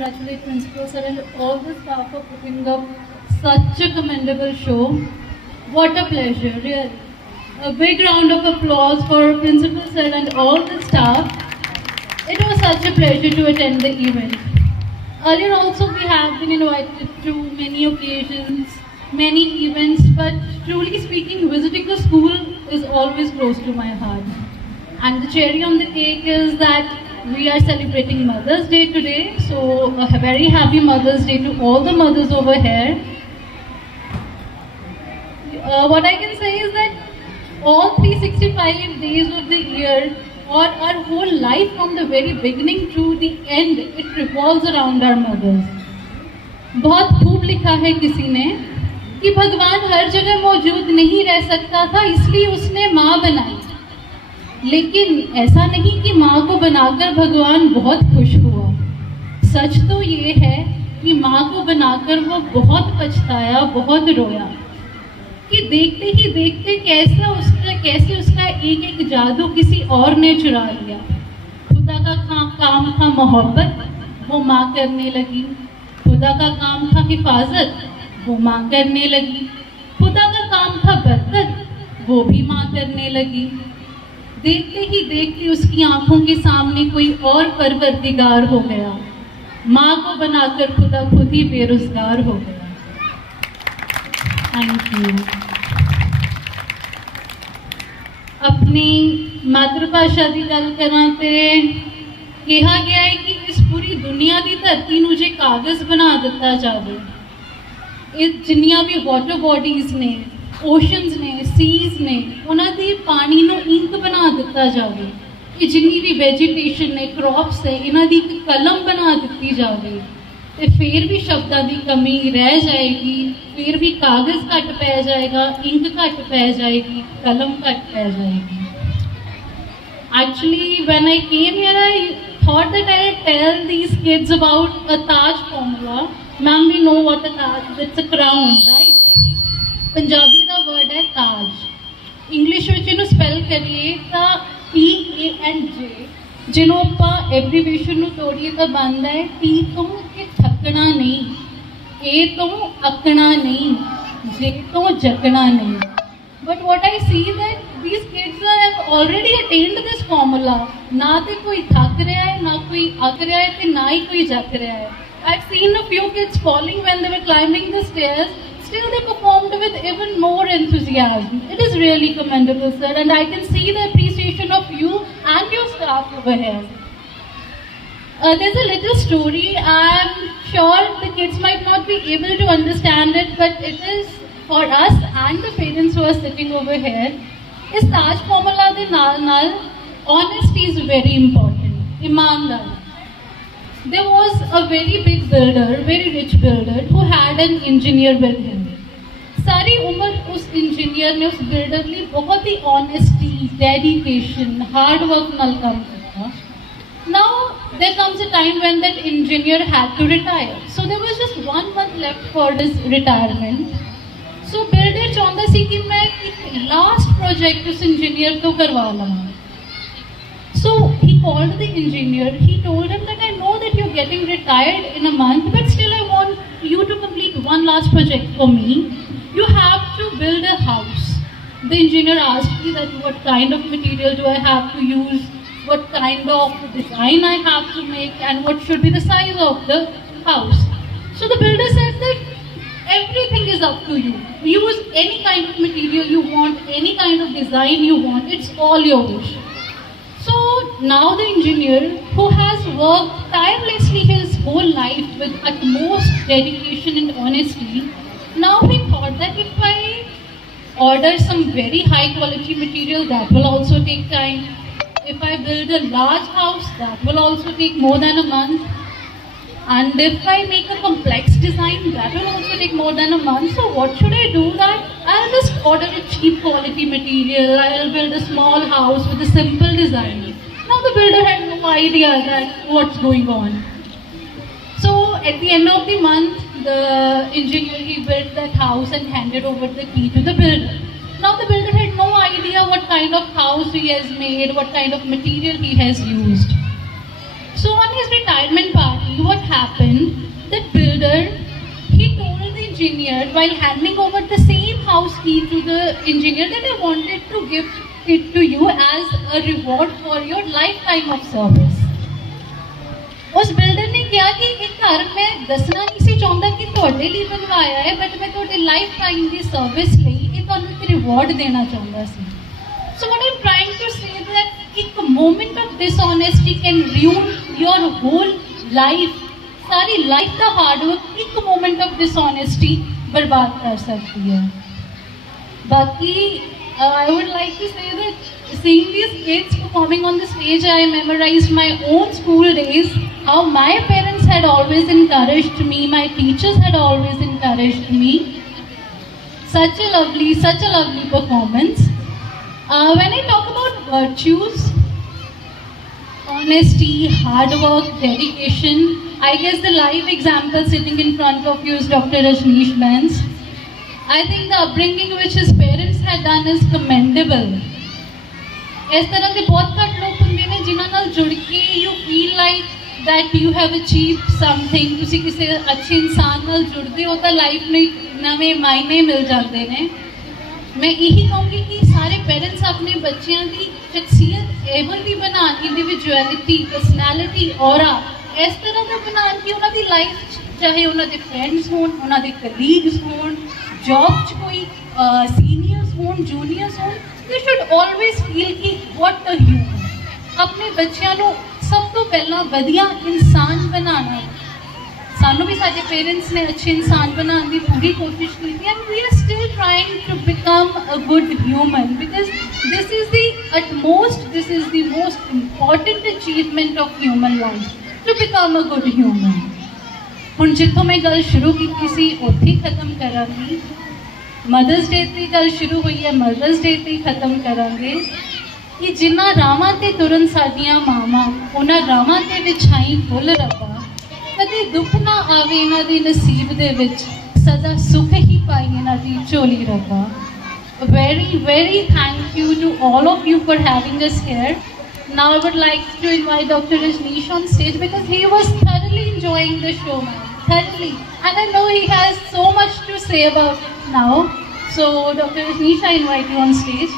congratulate Principal Sir and all the staff for putting up such a commendable show. What a pleasure, really. A big round of applause for Principal Sir and all the staff. It was such a pleasure to attend the event. Earlier also we have been invited to many occasions, many events, but truly speaking, visiting the school is always close to my heart. And the cherry on the cake is that we are celebrating Mother's Day today. So a very happy Mother's Day to all the mothers over here. What I can say is that all 365 days of the year, or our whole life from the very beginning to the end, it revolves around our mothers. बहुत खूब लिखा है किसी ने कि भगवान हर जगह मौजूद नहीं रह सकता था, इसलिए उसने माँ बनाई। लेकिन ऐसा नहीं कि माँ को बनाकर भगवान बहुत खुश हुआ। सच तो ये है कि माँ को बनाकर वो बहुत पछताया, बहुत रोया कि देखते ही देखते कैसे उसका एक एक जादू किसी और ने चुरा लिया। खुदा का काम था मोहब्बत, वो माँ करने लगी। खुदा का काम था हिफाजत, वो माँ करने लगी। खुदा का काम था बरकत, वो भी माँ करने लगी। देखते ही देखते उसकी आंखों के सामने कोई और परवरदिगार हो गया। माँ को बनाकर खुदा खुद ही बेरोजगार हो गया। Thank you. अपनी मातृभाषा की गल करा तो कहा गया है कि इस पूरी दुनिया की धरती नूं जे कागज़ बना दिता जाए, इस जिन्नियां भी वाटर बॉडीज़ ने, ओशनस ने, सीज ने, उन्हां दी पानी नूं इंक बना दिता जाए, कि जिन्नी भी वेजिटेशन ने, क्रॉप्स है, इन्हां दी एक कलम बना दी जाए, तो फिर भी शब्दों की कमी रह जाएगी, फिर भी कागज़ घट पै जाएगा, इंक घट पै जाएगी, कलम घट पै जाएगी। Actually, when I came here, I thought that I would tell these kids about a Taj formula. Ma'am, we know what a Taj is. It's a crown, right? Punjabi da word है Taj. English ਵਿੱਚ ਇਹਨੂੰ spell ਕਰੀਏ ਤਾਂ TANJ, ਜਿਹਨੂੰ ਆਪਾਂ abbreviation ਨੂੰ ਤੋੜੀਏ ਤਾਂ ਬਣਦਾ ਹੈ T ਤੋਂ ਕਿ ਥੱਕਣਾ ਨਹੀਂ, A ਤੋਂ ਅੱਕਣਾ ਨਹੀਂ, J ਤੋਂ ਜਗਣਾ ਨਹੀਂ। But what I see that these kids have already attained this formula. ना तो कोई थक रहा है, ना कोई अक रहा है, ना ही कोई जक रहा है। I've seen a few kids falling when they were climbing the stairs. Still they performed with even more enthusiasm. It is really commendable, sir, and I can see the appreciation of you and your staff over here. There's a little story. I'm sure the kids might not be able to understand it, but it is for us and the parents who are sitting over here. Is Taj formula de naal honesty is very important. Imandar. There was a very big builder, very rich builder, who had an engineer with him. सारी उम्र उस engineer ने उस builder लिए बहुत ही honesty, dedication, hard work नाल काम किया। Now there comes a time when that engineer had to retire. So there was just 1 month left for his retirement. So builder चाहता सी कि मैं एक लास्ट प्रोजेक्ट उस इंजीनियर तो करवा लवां। So he called the engineer. He told him that I know that you're getting retired in a month, but still I want you to complete one last project for me. You have to build a house. The engineer asked me that what kind of material do I have to use, what kind of design I have to make, and what should be the size of the house. So the builder said that everything is up to you. Use any kind of material you want, any kind of design you want. It's all your wish. So now the engineer, who has worked tirelessly his whole life with utmost dedication and honesty, now he thought that if I order some very high quality material, that will also take time. If I build a large house, that will also take more than a month. And if I make a complex design, that will also take more than a month. So what should I do? That I'll just order a cheap quality material. I'll build a small house with a simple design. Now the builder had no idea that what's going on. So at the end of the month, the engineer, he built that house and handed over the key to the builder. Now the builder had no idea what kind of house he has made, what kind of material he has used. So on his retirement party, exactly what happened. That builder, he told the engineer while handing over the same house key to the engineer that I wanted to give it to you as a reward for your lifetime of service. उस builder ने किया कि एक घर मैं दसना नहीं सी चाहता कि ਤੁਹਾਡੇ ਲਈ ਬਣਵਾਇਆ ਹੈ ਬਟ ਮੈਂ ਤੁਹਾਡੇ ਲਾਈਫ ਟਾਈਮ ਦੀ ਸਰਵਿਸ ਲਈ ਇਹ ਤੁਹਾਨੂੰ ਇੱਕ ਰਿਵਾਰਡ ਦੇਣਾ ਚਾਹੁੰਦਾ ਸੀ so what I'm trying to say that ਇੱਕ moment of dishonesty can ruin your whole life sorry life the hard work ਇੱਕ moment of dishonesty ਬਰਬਾਦ ਕਰ ਸਕਦੀ ਹੈ ਬਾਕੀ I would like to say that seeing these kids performing on the stage, I memorized my own school days, how my parents had always encouraged me, my teachers had always encouraged me. Such a lovely performance. When I talk about virtues, honesty, hard work, dedication, I guess the live example sitting in front of you is Dr. Rajneesh Benz. I think the upbringing which his parents had done is commendable. इस तरह के बहुत घट लोग होंगे ने जिन्हां नाल जुड़ के you feel like that you have achieved something तुसी किसी अच्छे इंसान नाल जुड़दे हो तो लाइफ में नवे मायने मिल जाते हैं मैं यही कहूँगी कि सारे पेरेंट्स अपने बच्चों की शख्सियत एवं दी बनाने इंडिविजुअलिटी पर्सनैलिटी ऑरा इस तरह का बनाने कि उन्होंने लाइफ चाहे उन्होंने फ्रेंड्स होन उन्होंने कलीग्स होन जॉब च कोई सीनियर्स होन जूनियर्स होन they should always feel कि what a human अपने बच्चों को सब तो पहला वधिया इंसान बनाना सानू भी साडे पेरेंट्स ने अच्छे इंसान बनाने की पूरी कोशिश की थी and we are still trying to become a good human because this is the most important achievement of human life to become a good human हुण जिथों मैं गल शुरू की सी उत्थे खत्म करांगी मदर्स डे की गल शुरू हुई है मदर्स डे ते खत्म करांगे कि जिन्ना रावां ते तुरन साडियां मावां उन्हां रावां ते विछाई फुल रब्बा कदे दुख ना आवे इन्हां दे नसीब दे विच सदा सुख ही पाई इन्हां दी झोली रब्बा very thank you to all of you for having us here now I would like to invite Dr. Rajneesh on stage because he was thoroughly enjoying the show man thoroughly and I know he has so much to say about now so Dr. Rajneesh I invite you on stage